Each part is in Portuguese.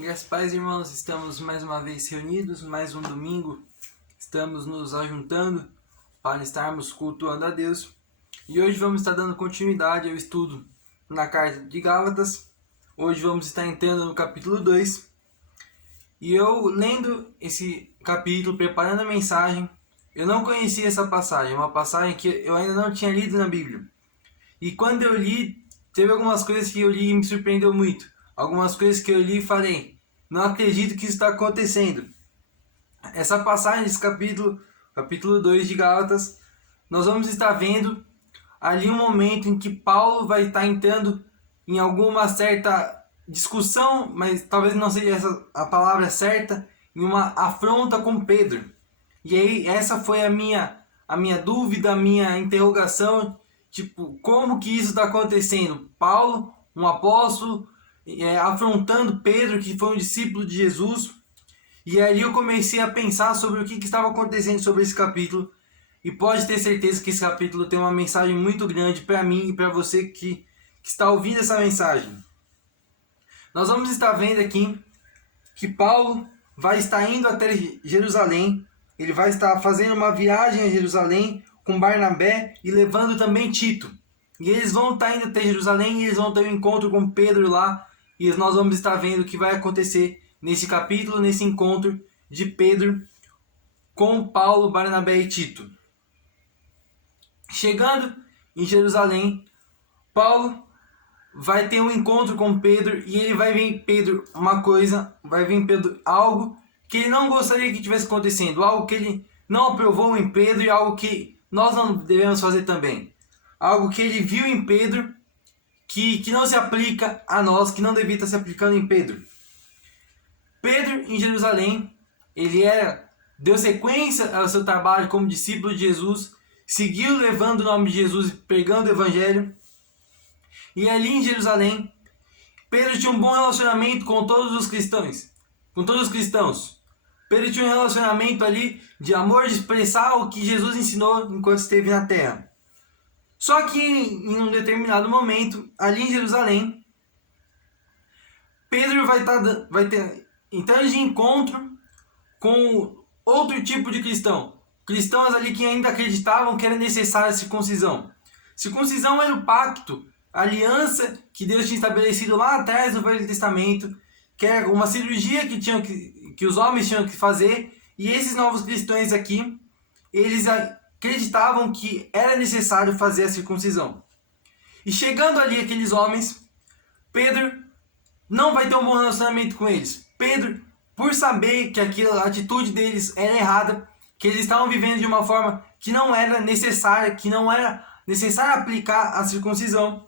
Graças a Deus, irmãos, estamos mais uma vez reunidos, mais um domingo, estamos nos ajuntando para estarmos cultuando a Deus. E hoje vamos estar dando continuidade ao estudo na carta de Gálatas. Hoje vamos estar entrando no capítulo 2. E eu, lendo esse capítulo, preparando a mensagem, eu não conhecia essa passagem, uma passagem que eu ainda não tinha lido na Bíblia. E quando eu li, teve algumas coisas que eu li e me surpreendeu muito. Algumas coisas que eu li e falei, não acredito que isso está acontecendo. Essa passagem desse capítulo 2 de Gálatas, nós vamos estar vendo ali um momento em que Paulo vai estar entrando em alguma certa discussão, mas talvez não seja essa a palavra certa, em uma afronta com Pedro. E aí essa foi a minha dúvida, a minha interrogação, tipo, como que isso está acontecendo? Paulo, um apóstolo, afrontando Pedro, que foi um discípulo de Jesus. E ali eu comecei a pensar sobre o que estava acontecendo sobre esse capítulo. E pode ter certeza que esse capítulo tem uma mensagem muito grande para mim e para você que está ouvindo essa mensagem. Nós vamos estar vendo aqui que Paulo vai estar indo até Jerusalém. Ele vai estar fazendo uma viagem a Jerusalém com Barnabé e levando também Tito. E eles vão estar indo até Jerusalém e eles vão ter um encontro com Pedro lá. E nós vamos estar vendo o que vai acontecer nesse capítulo, nesse encontro de Pedro com Paulo, Barnabé e Tito. Chegando em Jerusalém, Paulo vai ter um encontro com Pedro e ele vai ver em Pedro algo que ele não gostaria que tivesse acontecendo, algo que ele não aprovou em Pedro e algo que nós não devemos fazer também. Algo que ele viu em Pedro que não se aplica a nós, que não devia estar se aplicando em Pedro. Pedro, em Jerusalém, ele deu sequência ao seu trabalho como discípulo de Jesus, seguiu levando o nome de Jesus e pregando o evangelho. E ali em Jerusalém, Pedro tinha um bom relacionamento com todos os cristãos. Pedro tinha um relacionamento ali de amor, de expressar o que Jesus ensinou enquanto esteve na terra. Só que em um determinado momento, ali em Jerusalém, Pedro vai ter entrando de encontro com outro tipo de cristão. Cristãos ali que ainda acreditavam que era necessária a circuncisão. Circuncisão era o pacto, a aliança que Deus tinha estabelecido lá atrás no Velho Testamento, que era uma cirurgia que os homens tinham que fazer, e esses novos cristãos aqui, eles acreditavam que era necessário fazer a circuncisão. E chegando ali aqueles homens, Pedro não vai ter um bom relacionamento com eles. Pedro, por saber que a atitude deles era errada, que eles estavam vivendo de uma forma que não era necessária, aplicar a circuncisão,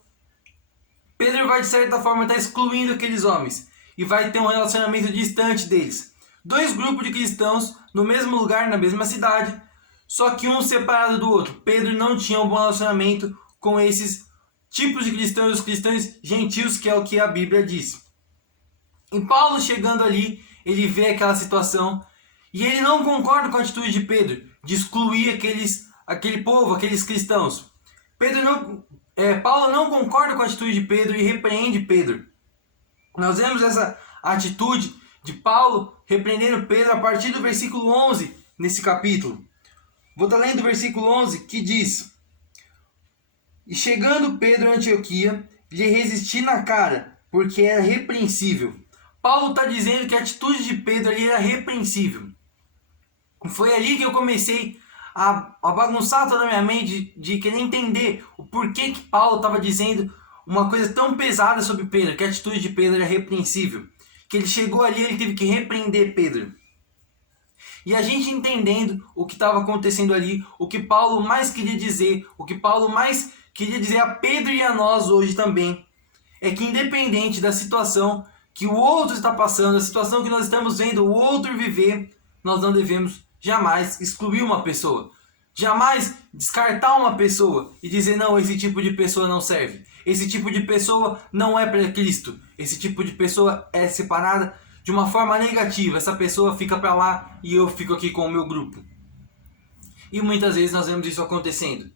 Pedro vai de certa forma estar excluindo aqueles homens e vai ter um relacionamento distante deles. Dois grupos de cristãos no mesmo lugar, na mesma cidade, só que um separado do outro. Pedro não tinha um bom relacionamento com esses tipos de cristãos, os cristãos gentios, que é o que a Bíblia diz. E Paulo chegando ali, ele vê aquela situação e ele não concorda com a atitude de Pedro, de excluir aquele povo, aqueles cristãos. Paulo não concorda com a atitude de Pedro e repreende Pedro. Nós vemos essa atitude de Paulo repreendendo Pedro a partir do versículo 11 nesse capítulo. Vou estar lendo o versículo 11 que diz: E chegando Pedro a Antioquia, lhe resisti na cara, porque era repreensível. Paulo está dizendo que a atitude de Pedro ali era repreensível. Foi ali que eu comecei a bagunçar toda a minha mente, de querer entender o porquê que Paulo estava dizendo uma coisa tão pesada sobre Pedro, que a atitude de Pedro era repreensível. Que ele chegou ali, ele teve que repreender Pedro. E a gente entendendo o que estava acontecendo ali, o que Paulo mais queria dizer, o que Paulo mais queria dizer a Pedro e a nós hoje também, é que independente da situação que o outro está passando, a situação que nós estamos vendo o outro viver, nós não devemos jamais excluir uma pessoa. Jamais descartar uma pessoa e dizer, não, esse tipo de pessoa não serve. Esse tipo de pessoa não é para Cristo. Esse tipo de pessoa é separada de uma forma negativa. Essa pessoa fica para lá e eu fico aqui com o meu grupo. E muitas vezes nós vemos isso acontecendo.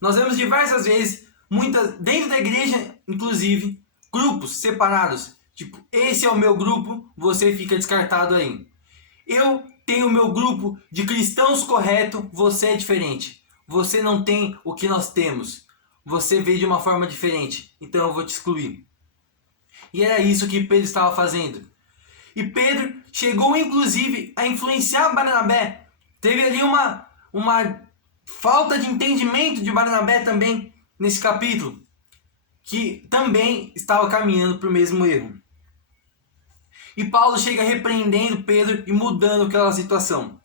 Nós vemos diversas vezes, dentro da igreja, inclusive, grupos separados Tipo, esse é o meu grupo, você fica descartado aí. Eu tenho o meu grupo de cristãos correto, você é diferente. Você não tem o que nós temos. Você vê de uma forma diferente, então eu vou te excluir. E era isso que Pedro estava fazendo. E Pedro chegou inclusive a influenciar Barnabé. Teve ali uma falta de entendimento de Barnabé também nesse capítulo, que também estava caminhando para o mesmo erro. E Paulo chega repreendendo Pedro e mudando aquela situação.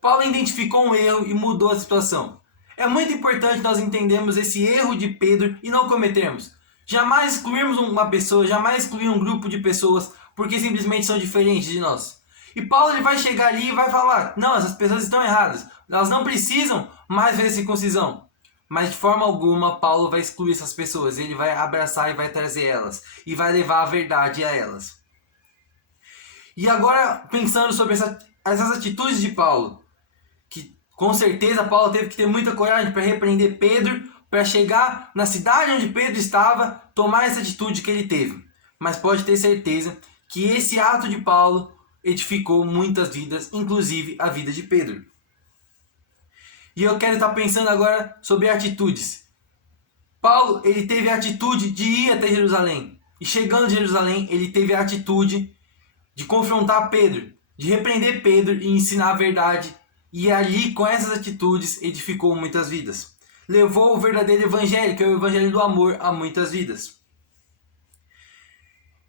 Paulo identificou um erro e mudou a situação. É muito importante nós entendermos esse erro de Pedro e não cometermos. Jamais excluirmos uma pessoa, jamais excluir um grupo de pessoas porque simplesmente são diferentes de nós. E Paulo ele vai chegar ali e vai falar, não, essas pessoas estão erradas, elas não precisam mais fazer circuncisão. Mas de forma alguma Paulo vai excluir essas pessoas, ele vai abraçar e vai trazer elas, e vai levar a verdade a elas. E agora, pensando sobre essas atitudes de Paulo, que com certeza Paulo teve que ter muita coragem para repreender Pedro, para chegar na cidade onde Pedro estava, tomar essa atitude que ele teve. Mas pode ter certeza que esse ato de Paulo edificou muitas vidas, inclusive a vida de Pedro. E eu quero estar pensando agora sobre atitudes. Paulo, ele teve a atitude de ir até Jerusalém. E chegando em Jerusalém, ele teve a atitude de confrontar Pedro, de repreender Pedro e ensinar a verdade. E ali, com essas atitudes, edificou muitas vidas. Levou o verdadeiro evangelho, que é o evangelho do amor, a muitas vidas.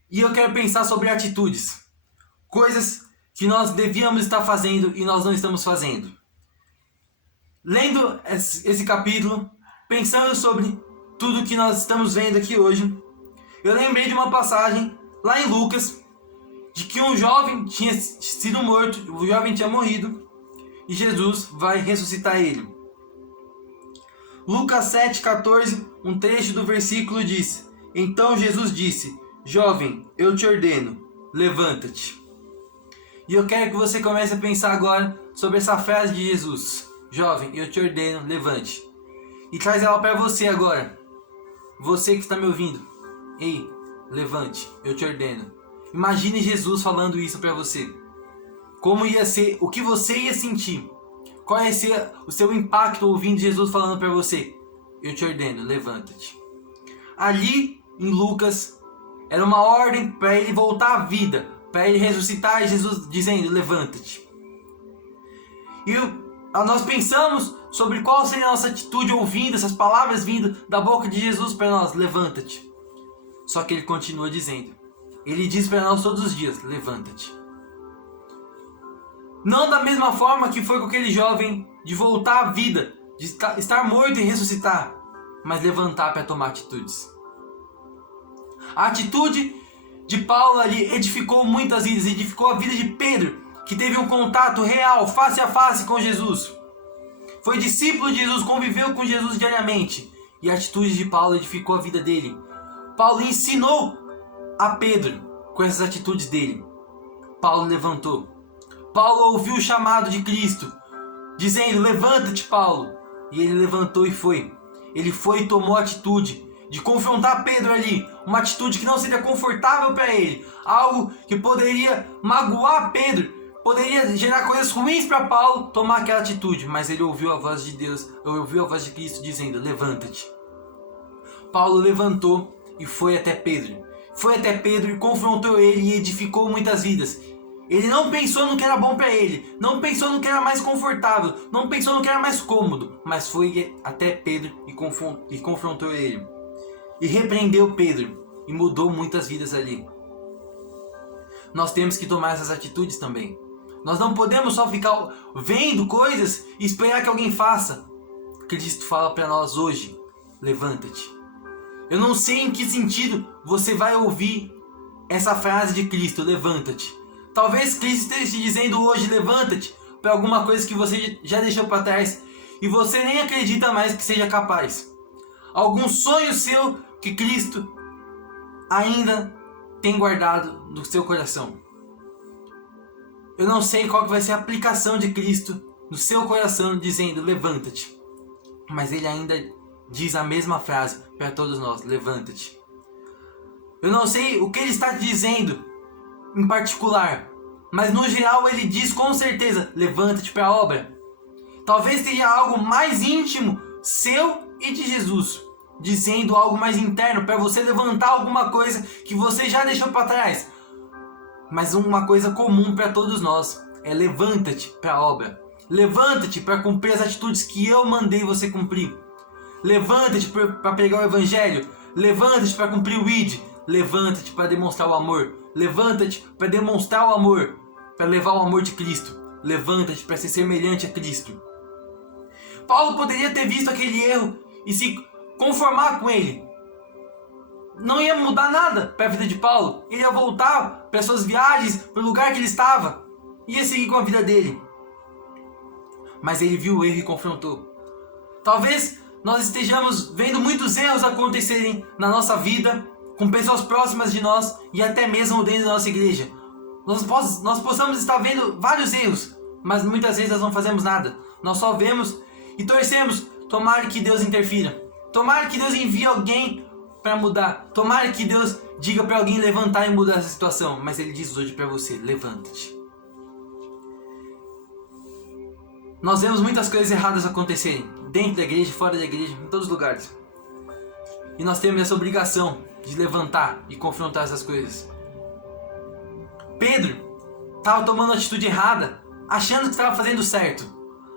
E eu quero pensar sobre atitudes. Coisas que nós devíamos estar fazendo e nós não estamos fazendo. Lendo esse capítulo, pensando sobre tudo que nós estamos vendo aqui hoje, eu lembrei de uma passagem lá em Lucas, de que um jovem tinha sido morto, o jovem tinha morrido, e Jesus vai ressuscitar ele. Lucas 7,14, um trecho do versículo diz: Então Jesus disse, jovem, eu te ordeno, levanta-te. E eu quero que você comece a pensar agora sobre essa frase de Jesus. Jovem, eu te ordeno, levante. E traz ela para você agora. Você que está me ouvindo. Ei, levante, eu te ordeno. Imagine Jesus falando isso para você. Como ia ser, o que você ia sentir. Qual ia ser o seu impacto ouvindo Jesus falando para você. Eu te ordeno, levanta-te. Ali em Lucas, era uma ordem para ele voltar à vida. Para ele ressuscitar e Jesus dizendo, levanta-te. E nós pensamos sobre qual seria a nossa atitude ouvindo essas palavras vindo da boca de Jesus para nós, levanta-te. Só que ele continua dizendo, ele diz para nós todos os dias, levanta-te. Não da mesma forma que foi com aquele jovem de voltar à vida, de estar morto e ressuscitar, mas levantar para tomar atitudes. A atitude de Paulo ali edificou muitas vidas, edificou a vida de Pedro, que teve um contato real, face a face com Jesus. Foi discípulo de Jesus, conviveu com Jesus diariamente. E a atitude de Paulo edificou a vida dele. Paulo ensinou a Pedro com essas atitudes dele. Paulo levantou. Paulo ouviu o chamado de Cristo, dizendo, levanta-te, Paulo. E ele levantou e foi. Ele foi e tomou a atitude de confrontar Pedro ali. Uma atitude que não seria confortável para ele. Algo que poderia magoar Pedro. Poderia gerar coisas ruins para Paulo tomar aquela atitude. Mas ele ouviu a voz de Deus, ouviu a voz de Cristo dizendo, levanta-te. Paulo levantou e foi até Pedro. Foi até Pedro e confrontou ele e edificou muitas vidas. Ele não pensou no que era bom para ele, não pensou no que era mais confortável, não pensou no que era mais cômodo, mas foi até Pedro e confrontou ele. E repreendeu Pedro e mudou muitas vidas ali. Nós temos que tomar essas atitudes também. Nós não podemos só ficar vendo coisas e esperar que alguém faça. Cristo fala para nós hoje, levanta-te. Eu não sei em que sentido você vai ouvir essa frase de Cristo, levanta-te. Talvez Cristo esteja te dizendo hoje, levanta-te, para alguma coisa que você já deixou para trás e você nem acredita mais que seja capaz. Algum sonho seu que Cristo ainda tem guardado no seu coração. Eu não sei qual que vai ser a aplicação de Cristo no seu coração dizendo, levanta-te. Mas ele ainda diz a mesma frase para todos nós, levanta-te. Eu não sei o que ele está dizendo em particular, mas no geral ele diz com certeza: levanta-te para a obra. Talvez seja algo mais íntimo seu e de Jesus, dizendo algo mais interno para você levantar alguma coisa que você já deixou para trás. Mas uma coisa comum para todos nós é: levanta-te para a obra. Levanta-te para cumprir as atitudes que eu mandei você cumprir. Levanta-te para pregar o evangelho. Levanta-te para cumprir o ID. Levanta-te para demonstrar o amor. Levanta-te para demonstrar o amor, para levar o amor de Cristo. Levanta-te para ser semelhante a Cristo. Paulo poderia ter visto aquele erro e se conformar com ele. Não ia mudar nada para a vida de Paulo. Ele ia voltar para suas viagens, para o lugar que ele estava. Ia seguir com a vida dele. Mas ele viu o erro e confrontou. Talvez nós estejamos vendo muitos erros acontecerem na nossa vida, com pessoas próximas de nós e até mesmo dentro da nossa igreja. Nós possamos estar vendo vários erros, mas muitas vezes nós não fazemos nada. Nós só vemos e torcemos. Tomara que Deus interfira. Tomara que Deus envie alguém para mudar. Tomara que Deus diga para alguém levantar e mudar essa situação. Mas Ele diz hoje para você: levanta-te. Nós vemos muitas coisas erradas acontecerem, dentro da igreja, fora da igreja, em todos os lugares. E nós temos essa obrigação de levantar e confrontar essas coisas. Pedro estava tomando uma atitude errada, achando que estava fazendo certo.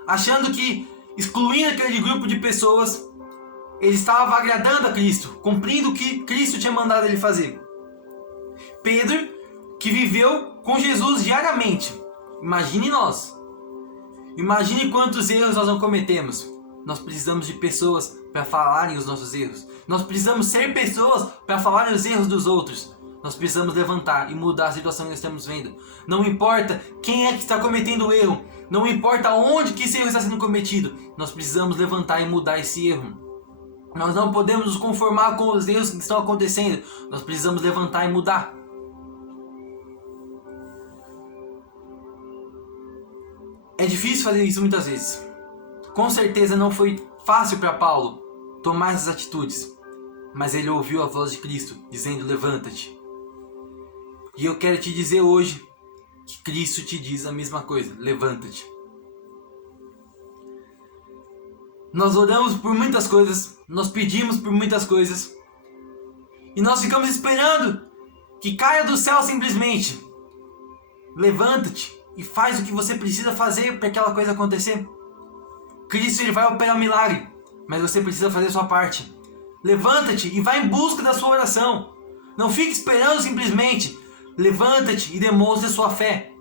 Achando que, excluindo aquele grupo de pessoas, ele estava agradando a Cristo, cumprindo o que Cristo tinha mandado ele fazer. Pedro, que viveu com Jesus diariamente. Imagine nós. Imagine quantos erros nós não cometemos. Nós precisamos de pessoas para falarem os nossos erros. Nós precisamos ser pessoas para falarem os erros dos outros. Nós precisamos levantar e mudar a situação que nós estamos vendo. Não importa quem é que está cometendo o erro. Não importa onde que esse erro está sendo cometido. Nós precisamos levantar e mudar esse erro. Nós não podemos nos conformar com os erros que estão acontecendo. Nós precisamos levantar e mudar. É difícil fazer isso muitas vezes. Com certeza não foi fácil para Paulo tomar essas atitudes. Mas ele ouviu a voz de Cristo dizendo: levanta-te. E eu quero te dizer hoje que Cristo te diz a mesma coisa: levanta-te. Nós oramos por muitas coisas, nós pedimos por muitas coisas, e nós ficamos esperando que caia do céu simplesmente. Levanta-te e faz o que você precisa fazer para aquela coisa acontecer. Cristo, ele vai operar um milagre, mas você precisa fazer a sua parte. Levanta-te e vai em busca da sua oração. Não fique esperando simplesmente. Levanta-te e demonstre a sua fé.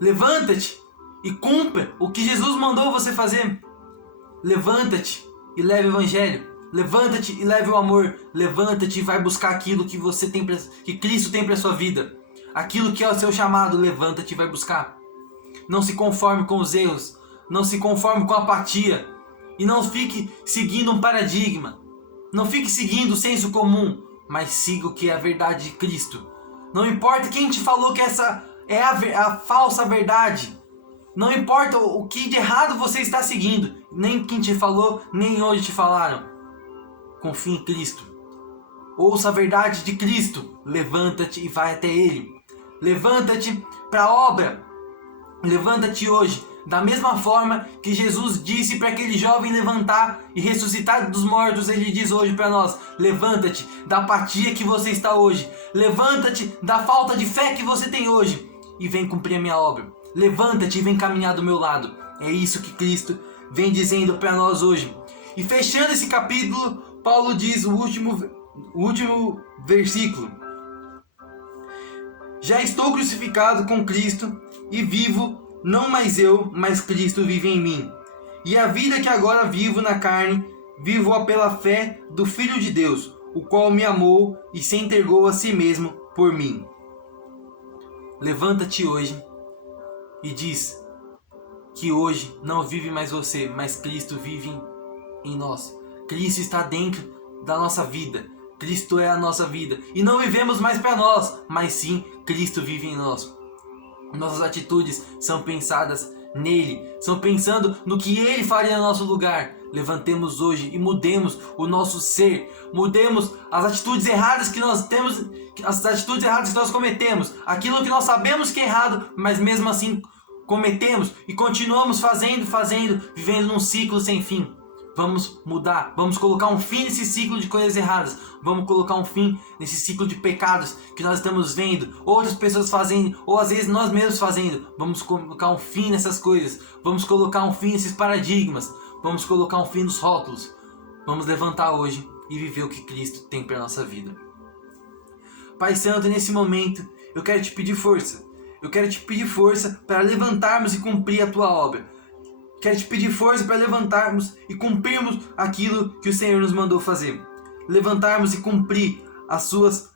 Levanta-te e cumpra o que Jesus mandou você fazer. Levanta-te e leve o evangelho. Levanta-te e leve o amor. Levanta-te e vai buscar aquilo que você tem que Cristo tem para sua vida. Aquilo que é o seu chamado. Levanta-te e vai buscar. Não se conforme com os erros. Não se conforme com a apatia. E não fique seguindo um paradigma. Não fique seguindo o senso comum. Mas siga o que é a verdade de Cristo. Não importa quem te falou que essa é a falsa verdade. Não importa o que de errado você está seguindo. Nem quem te falou, nem onde te falaram. Confie em Cristo. Ouça a verdade de Cristo. Levanta-te e vai até Ele. Levanta-te para a obra. Levanta-te hoje. Da mesma forma que Jesus disse para aquele jovem levantar e ressuscitar dos mortos, Ele diz hoje para nós: levanta-te da apatia que você está hoje. Levanta-te da falta de fé que você tem hoje. E vem cumprir a minha obra. Levanta-te e vem caminhar do meu lado. É isso que Cristo vem dizendo para nós hoje. E fechando esse capítulo, Paulo diz o último versículo: já estou crucificado com Cristo e vivo, não mais eu, mas Cristo vive em mim. E a vida que agora vivo na carne, vivo-a pela fé do Filho de Deus, o qual me amou e se entregou a si mesmo por mim. Levanta-te hoje e diz que hoje não vive mais você, mas Cristo vive em nós. Cristo está dentro da nossa vida. Cristo é a nossa vida. E não vivemos mais para nós, mas sim Cristo vive em nós. Nossas atitudes são pensadas nele, estamos pensando no que ele faria no nosso lugar. Levantemos hoje e mudemos o nosso ser, mudemos as atitudes erradas que nós temos, as atitudes erradas que nós cometemos, aquilo que nós sabemos que é errado, mas mesmo assim cometemos e continuamos fazendo, vivendo num ciclo sem fim. Vamos mudar, vamos colocar um fim nesse ciclo de coisas erradas, vamos colocar um fim nesse ciclo de pecados que nós estamos vendo, outras pessoas fazendo, ou às vezes nós mesmos fazendo. Vamos colocar um fim nessas coisas, vamos colocar um fim nesses paradigmas, vamos colocar um fim nos rótulos. Vamos levantar hoje e viver o que Cristo tem para a nossa vida. Pai Santo, nesse momento eu quero te pedir força, eu quero te pedir força para levantarmos e cumprir a tua obra. Quero te pedir força para levantarmos e cumprirmos aquilo que o Senhor nos mandou fazer. Levantarmos e cumprir as suas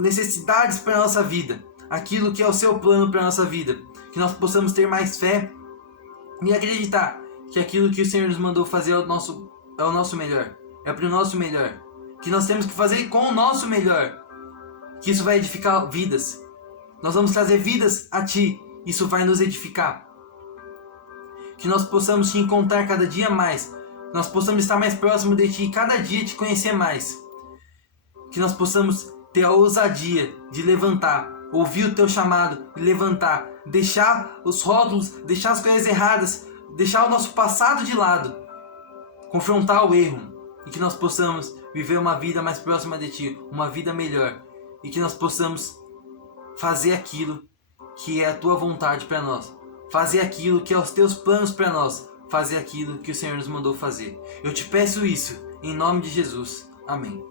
necessidades para a nossa vida. Aquilo que é o seu plano para a nossa vida. Que nós possamos ter mais fé e acreditar que aquilo que o Senhor nos mandou fazer é o nosso melhor. É para o nosso melhor. Que nós temos que fazer com o nosso melhor. Que isso vai edificar vidas. Nós vamos trazer vidas a Ti. Isso vai nos edificar. Que nós possamos te encontrar cada dia mais. Nós possamos estar mais próximo de Ti e cada dia te conhecer mais. Que nós possamos ter a ousadia de levantar, ouvir o Teu chamado e levantar. Deixar os rótulos, deixar as coisas erradas, deixar o nosso passado de lado. Confrontar o erro. E que nós possamos viver uma vida mais próxima de Ti, uma vida melhor. E que nós possamos fazer aquilo que é a Tua vontade para nós. Fazer aquilo que é os Teus planos para nós. Fazer aquilo que o Senhor nos mandou fazer. Eu te peço isso, em nome de Jesus. Amém.